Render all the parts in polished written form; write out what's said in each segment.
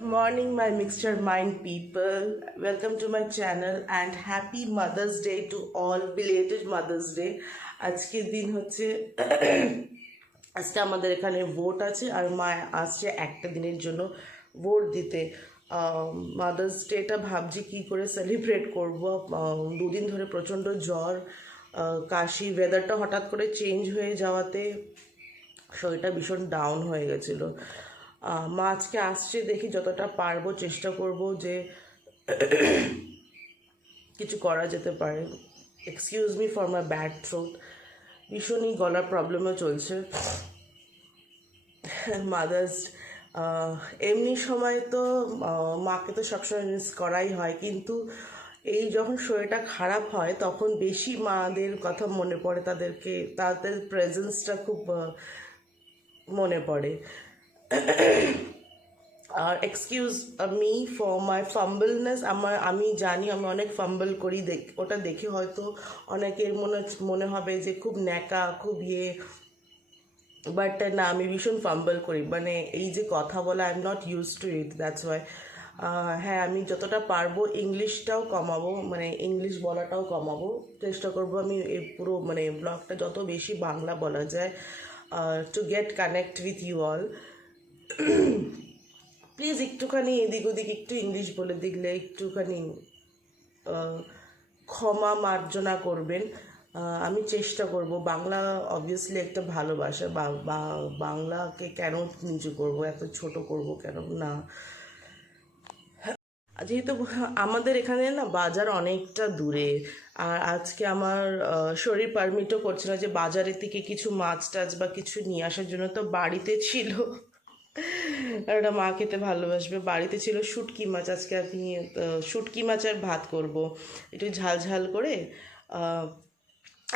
Morning, my mixture mind people. Welcome to my channel and happy Mother's Day to all. Belated Mother's Day. আজকের দিন হচ্ছে আজকে আমাদের এখানে ভোট আছে আর মা আসছে একটা দিনের জন্য ভোট দিতে। মাদার্স ডেটা ভাবছি কী করে সেলিব্রেট করব। দুদিন ধরে প্রচণ্ড জ্বর, কাশি, ওয়েদারটা হঠাৎ করে চেঞ্জ হয়ে যাওয়াতে শরীরটা ভীষণ ডাউন হয়ে গেছিলো। মা আজকে আসছে, দেখি যতটা পারবো চেষ্টা করব যে কিছু করা যেতে পারে। Excuse me for my bad throat, ভীষণই গলার প্রবলেমও চলছে। মাদার্স এমনি সময় তো মাকে তো সবসময় মিস করাই হয়, কিন্তু এই যখন শরীরটা খারাপ হয় তখন বেশি মাদের কথা মনে পড়ে, তাদের প্রেজেন্সটা খুব মনে পড়ে। আর এক্সকিউজ মি ফর মাই ফাম্বলনেস। আমি জানি আমি অনেক ফাম্বল করি, ওটা দেখে হয়তো অনেকের মনে হবে যে খুব ন্যাকা, খুব বাট না, আমি ভীষণ ফাম্বল করি, মানে এই যে কথা বলা, I am not use to it, that's why. হ্যাঁ, আমি যতটা পারবো ইংলিশটাও কমাবো, মানে ইংলিশ বলাটাও কমাবো, চেষ্টা করবো আমি এই পুরো মানে ব্লগটা যত বেশি বাংলা বলা যায়, to get connect with you all. Please একটুখানি এদিক ওদিক একটু ইংলিশ বলে দিলে একটুখানি ক্ষমা মার্জনা করবেন। আমি চেষ্টা করব। বাংলা অবভিয়াসলি একটা ভালোবাসা, বাংলাকে কেন নিচু করব, এত ছোট করব কেন না। যেহেতু আমাদের এখানে না বাজার অনেকটা দূরে, আর আজকে আমার শরীর পারমিটও করছে না যে বাজারের থেকে কিছু মাছ টাছ বা কিছু নিয়ে আসার জন্য, তো বাড়িতে ছিল আর ওটা মা খেতে ভালোবাসবে। বাড়িতে ছিল শুটকি মাছ, আজকে আমি শুটকি মাছ আর ভাত করব একটু ঝাল ঝাল করে।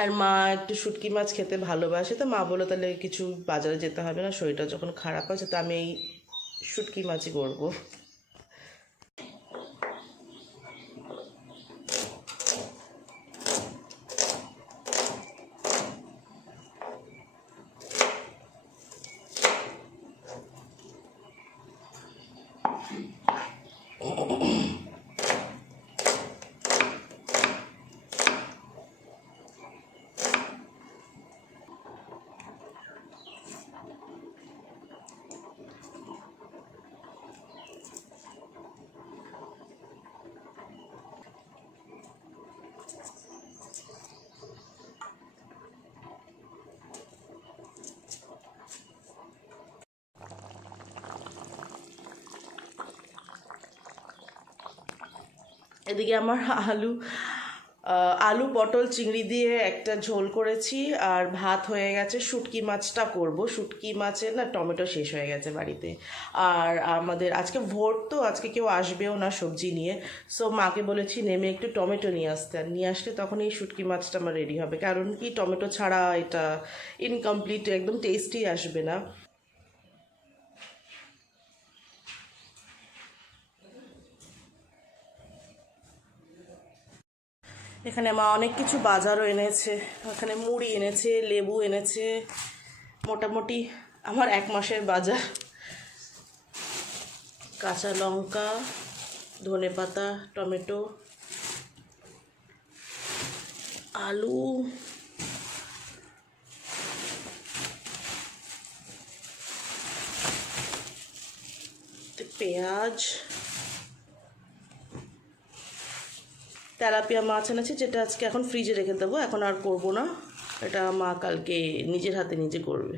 আর মা একটু শুটকি মাছ খেতে ভালোবাসে, তো মা বললো তাহলে কিছু বাজারে যেতে হবে না, শরীরটা যখন খারাপ হয়েছে, তো আমি এই শুটকি মাছই করবো। এদিকে আমার আলু পটল চিংড়ি দিয়ে একটা ঝোল করেছি, আর ভাত হয়ে গেছে। শুটকি মাছটা করব, শুটকি মাছের না টমেটো শেষ হয়ে গেছে বাড়িতে। আর আমাদের আজকে ভোট, তো আজকে কেউ আসবেও না সবজি নিয়ে, সো মাকে বলেছি নেমে একটু টমেটো নিয়ে আসতে, আর নিয়ে আসলে তখন এই শুটকি মাছটা আমার রেডি হবে, কারণ কি টমেটো ছাড়া এটা ইনকমপ্লিট, একদম টেস্টি আসবে না। এখানে মা অনেক কিছু বাজারও এনেছে, এখানে মুড়ি এনেছে, লেবু এনেছে, মোটামুটি আমার 1 মাসের বাজার। কাঁচা লঙ্কা, ধনেপাতা, টমেটো, আলু, পেঁয়াজ, তেলাপিয়া মাছ এনেছি, যেটা আজকে এখন ফ্রিজে রেখে দেবো, এখন আর করব না, এটা মা কালকে নিজের হাতে নিজে করবে।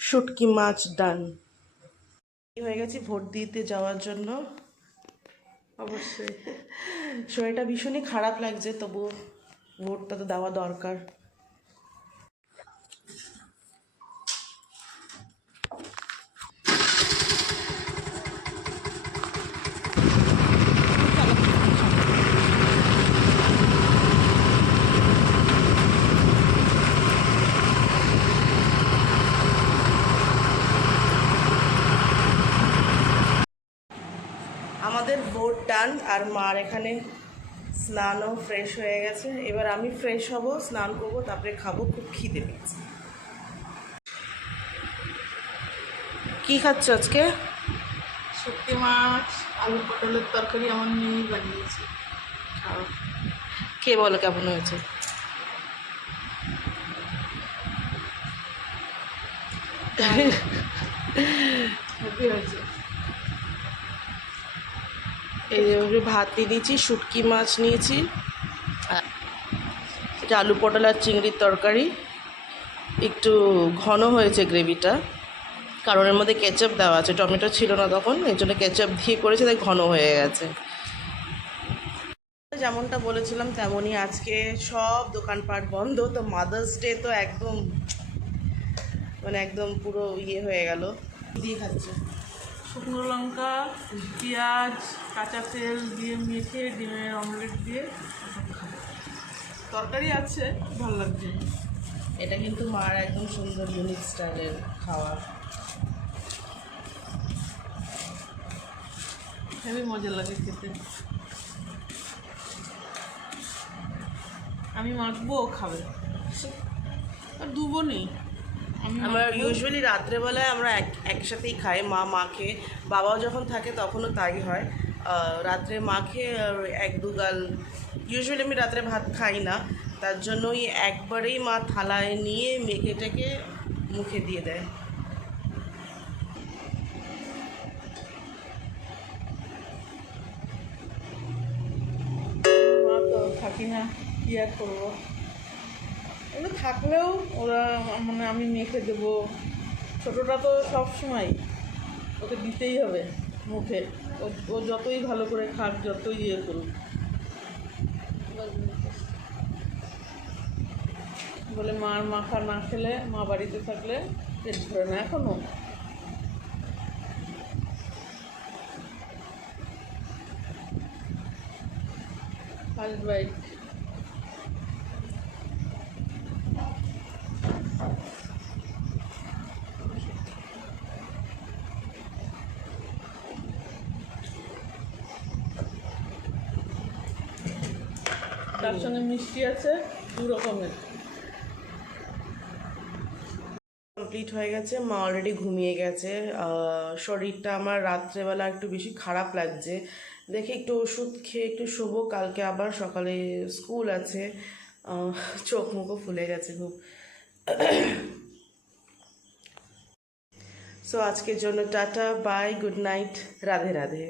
শুটকি মাছ ডান হয়ে গেছি ভোট দিতে যাওয়ার জন্য। অবশ্যই শরীরটা ভীষণই খারাপ লাগছে, তবু ভোটটা তো দেওয়া দরকার। আমাদের ভোট ডান, আর মার এখানে স্নানও ফ্রেশ হয়ে গেছে। এবার আমি ফ্রেশ হব, স্নান করবো, তারপরে খাবো। খুব খিদে পেয়েছে। কি খাচ্ছ আজকে? শুটকি মাছ, আলু পটলের তরকারি আমার মেয়ে বানিয়েছে। খাও। কে বলো কেমন হয়েছে? হেভি হয়েছে। এই যে ভাত দিয়ে দিয়েছি, শুটকি মাছ নিয়েছি, এটা আলু পটল আর চিংড়ির তরকারি। একটু ঘন হয়েছে গ্রেভিটা, কারণ এর মধ্যে কেচাপ দেওয়া আছে, টমেটো ছিল না তখন, এই জন্য কেচাপ দিয়ে করেছে, তাই ঘন হয়ে গেছে। যেমনটা বলেছিলাম তেমনই আজকে সব দোকানপাট বন্ধ। তো মাদার্স ডে তো একদম একদম পুরো ইয়ে হয়ে গেল। দিয়ে খাচ্ছে শুকনো লঙ্কা, পেঁয়াজ, কাঁচা তেল দিয়ে মেখে ডিমের অমলেট দিয়ে খাবো। তরকারি আছে, ভালো লাগছে। এটা কিন্তু মার একদম সুন্দর ইউনিক স্টাইলের খাওয়া। হেভি মজা লাগে খেতে। আমি মাখবো, ও খাবে, আর দুবো নেই। আমরা ইউজুয়ালি রাত্রেবেলায় আমরা একসাথেই খাই, মা মাখে, বাবাও যখন থাকে তখনও তাই হয়। রাত্রে মাখে আর এক দুগাল। ইউজুয়ালি আমি রাত্রে ভাত খাই না, তার জন্যই একবারেই মা থালায় নিয়ে মেখে টেকে মুখে দিয়ে দেয়। মা তো থাকি না, কি আর করবো। ওগুলো থাকলেও ওরা মানে আমি মেখে দেবো। ছোটোটা তো সব সময় ওকে দিতেই হবে মুখে। ও যতই ভালো করে খাক, যতই ইয়ে করুক, বলে মার মাখা না খেলে, মা বাড়িতে থাকলে পেট ধরে না। এখনও ফার্স্ট বাইট। তার সঙ্গে মিষ্টি আছে 2 রকমের। কমপ্লিট হয়ে গেছে, মা অলরেডি ঘুমিয়ে গেছে। শরীরটা আমার রাত্রেবেলা একটু বেশি খারাপ লাগছে, দেখে একটু ওষুধ খেয়ে একটু শোবো। কালকে আবার সকালে স্কুল আছে। চোখ মুখও ফুলে গেছে খুব। সো আজকের জন্য tata, bye, good night, Radhe Radhe.